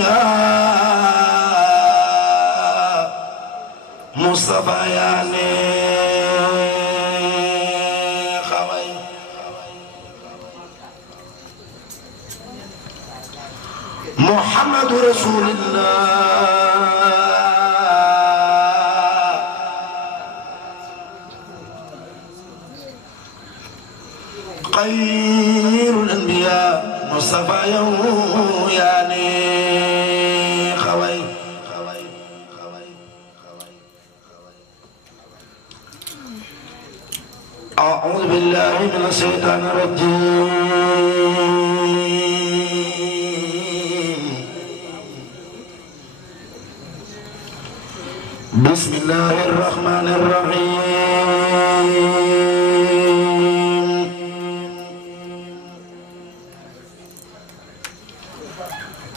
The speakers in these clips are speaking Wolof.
يا مصطفى يا خوي محمد رسول الله خير الأنبياء مصطفى يعني خوي أعوذ بالله من الشيطان الرجيم بسم الله الرحمن الرحيم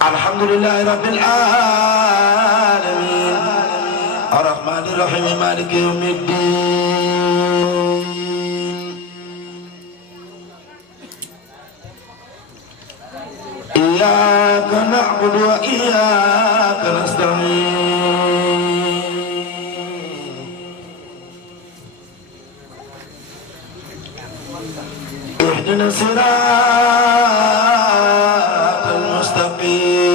الحمد لله رب العالمين الرحمن الرحيم مالك يوم الدين إياك نعبد وإياك نستعين اهدنا الصراط المستقيم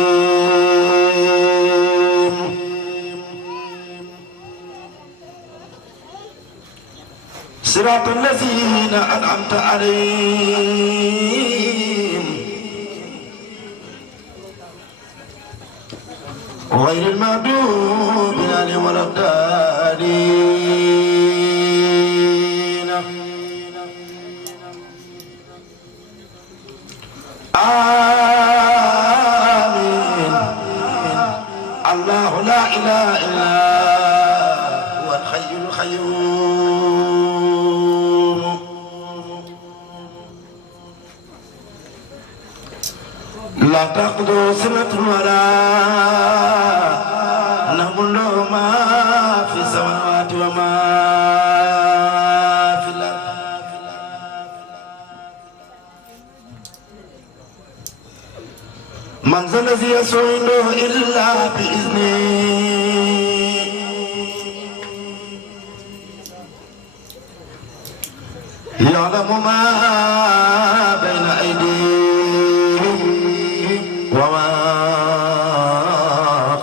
صراط الذين أنعمت عليهم غير المغضوب عليهم ولا الضالين آمين الله لا إله إلا هو الحي القيوم لا تأخذه سنة ولا نوم له ما في السماوات وما في الأرض من ذا الذي يشفع عنده إلا بإذنه يعلم ما بين أيديهم وما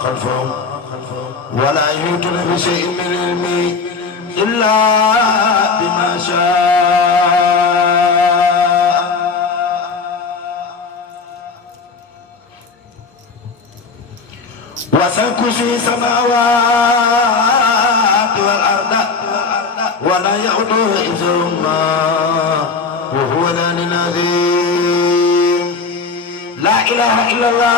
خلفهم ولا يحيطون بشيء من علمه إلا بما شاء وسع كرسيه السماوات والأرض ولا يؤوده حفظهما وهو العلي العظيم لا إله إلا الله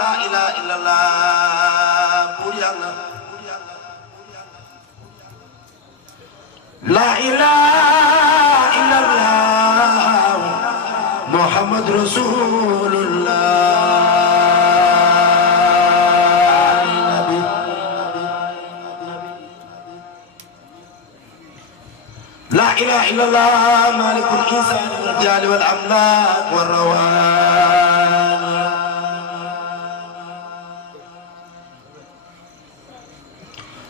لا إله إلا الله بوري الله لا إله إلا الله محمد رسول الله لا إله إلا الله مالك الإنسان والرجال والأملاك والروان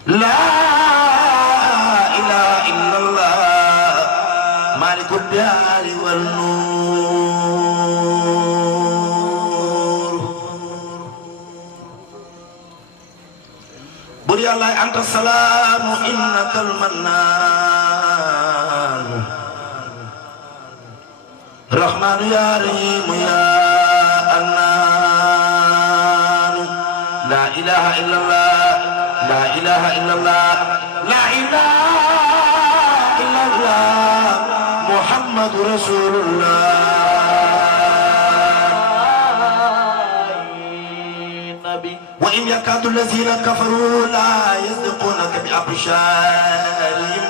لا إله إلا الله مالك الدار والنور بري الله أنت السلام إنك المنان رحمن يا رحيم يا أنان لا إله إلا الله لا إله إلا الله لا إله إلا الله محمد رسول الله وإن يكاد الذين كفروا لا يصدقونك بأبصارهم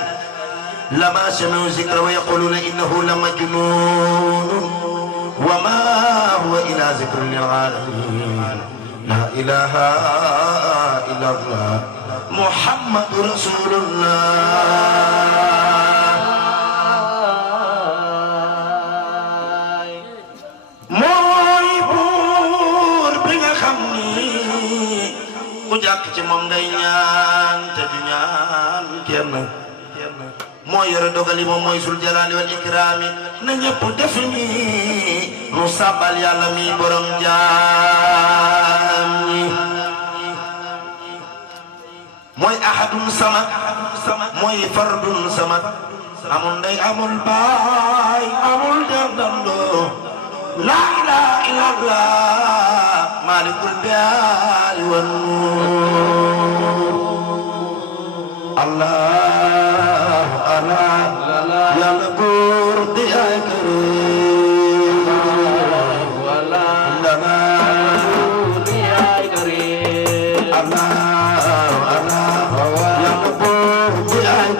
لما سمعوا الذكر ويقولون إنه لمجنون وما هو إلا ذكر للعالمين لا إله إلا الله محمد رسول الله mooy buur ku jàkk ci moom ngay ñaan te du ñaan kenn moo yore dogali moom mooy sul jalaali wal ikraami na ñëpp def ni nu sabal yàlla mi borom jaam ñi mooy ahadun samad mooy fardun samad amul ndey amul baay amul dendandoo la ilaha illallah malikul biyaari wan nuur allah allah yàlla buur di ay karim di ay karim allah allah yàlla buur di ay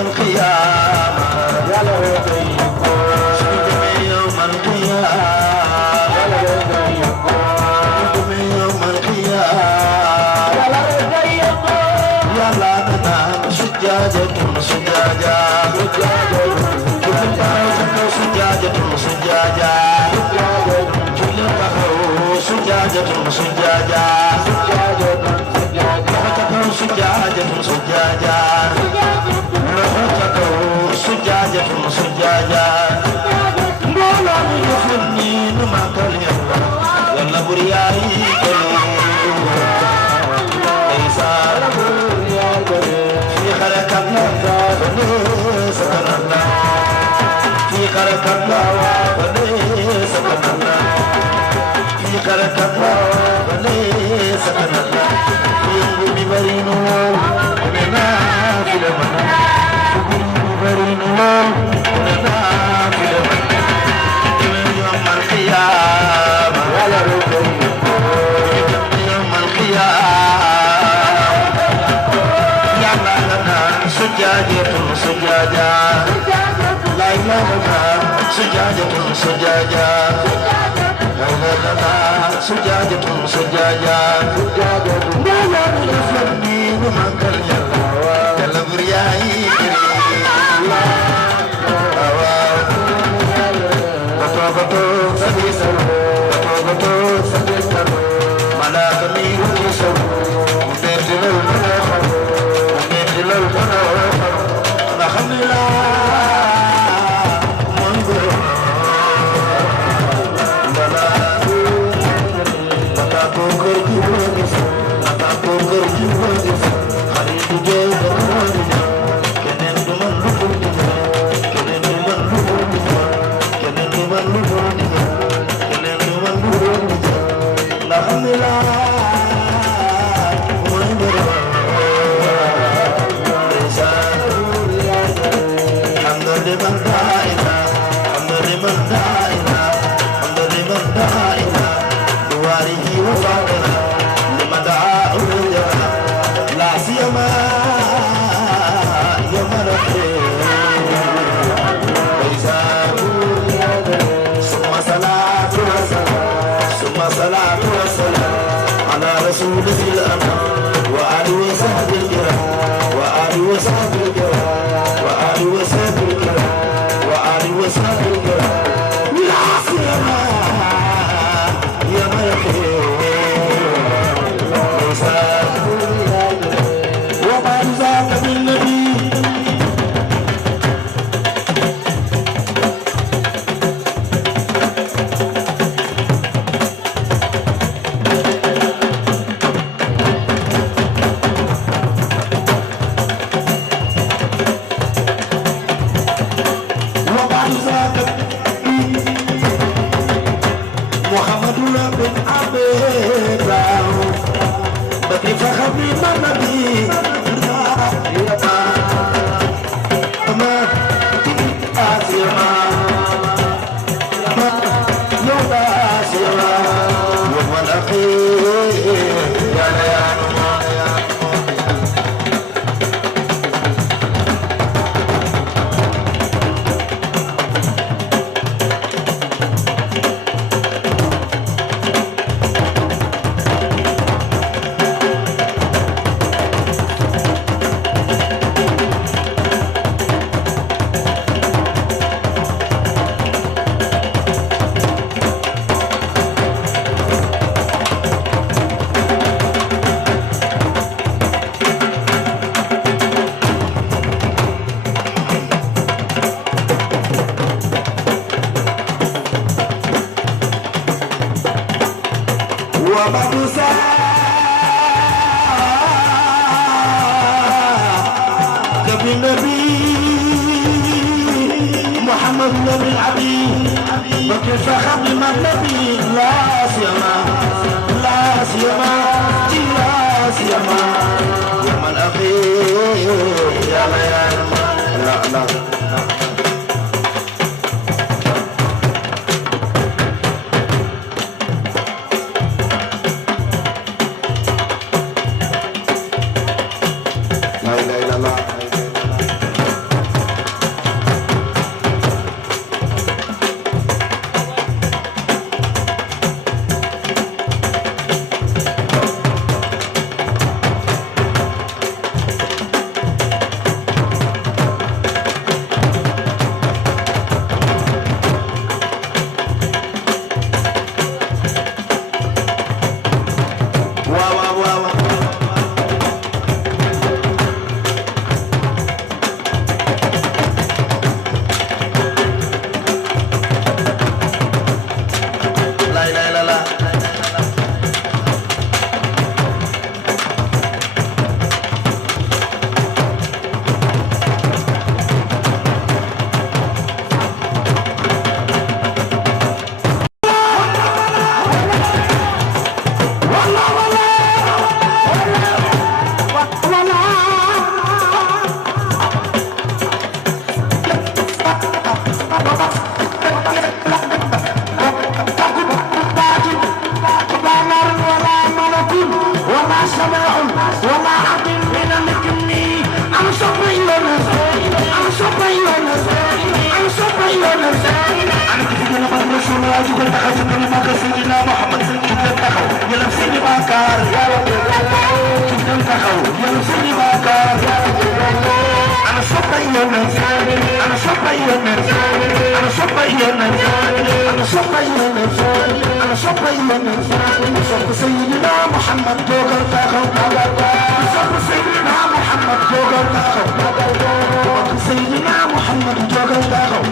القيامة jógal taxaw ci kanam ak Seydina Muhammad jógal taxaw yàlla seeni bàkkaar jógal taxaw yàlla seeni bàkkaar ana soppay yonent ana soppay yonent ana soppay yonent ana soppay yonent ana soppay yonent sopp Seydina Muhammad jógal taxaw sopp Seydina Muhammad jógal taxaw sopp Seydina Muhammad jógal taxaw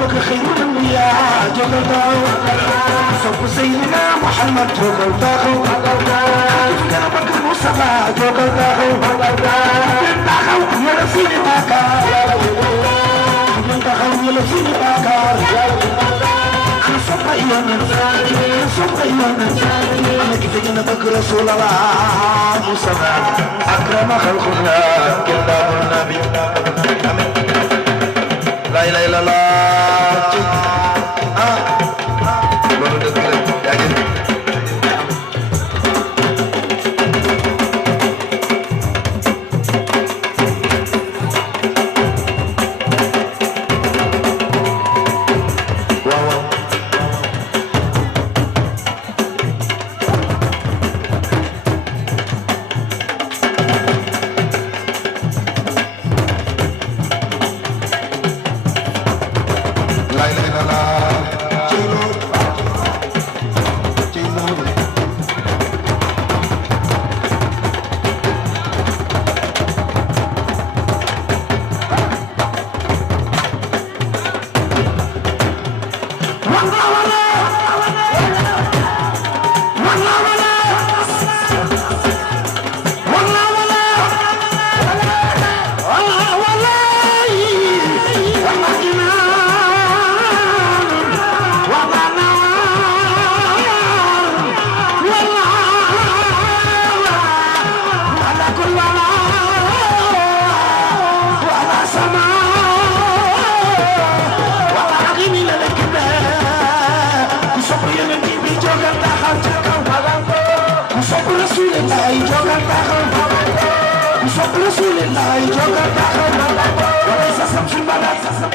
bëgg xayrul anbiyaa jógal taxaw sopp Seydina Muhammad jógal taxaw gën a bëgg Mustafa jógal taxaw taxaw yàlla seeni bàkkaar taxaw yàlla seeni bàkkaar ana soppa yonent ana soppa yonent ana ki gën a bëgg Rasulallah Mustafa akrama xalqillah kitabun nabi la ilaha illallah loolu dëgg la jaajëf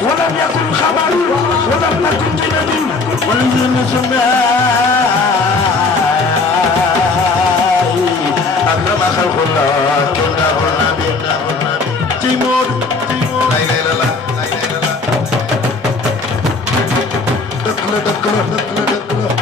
ولم يكن خبر ولم نكن جنب ولم أكرم خلق الله كتاب النبي تيمور لا إله إلا الله لا إله إلا الله دكلا دكلا دكلا دكلا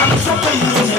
I'm so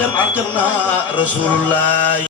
dem aljanna rasulullah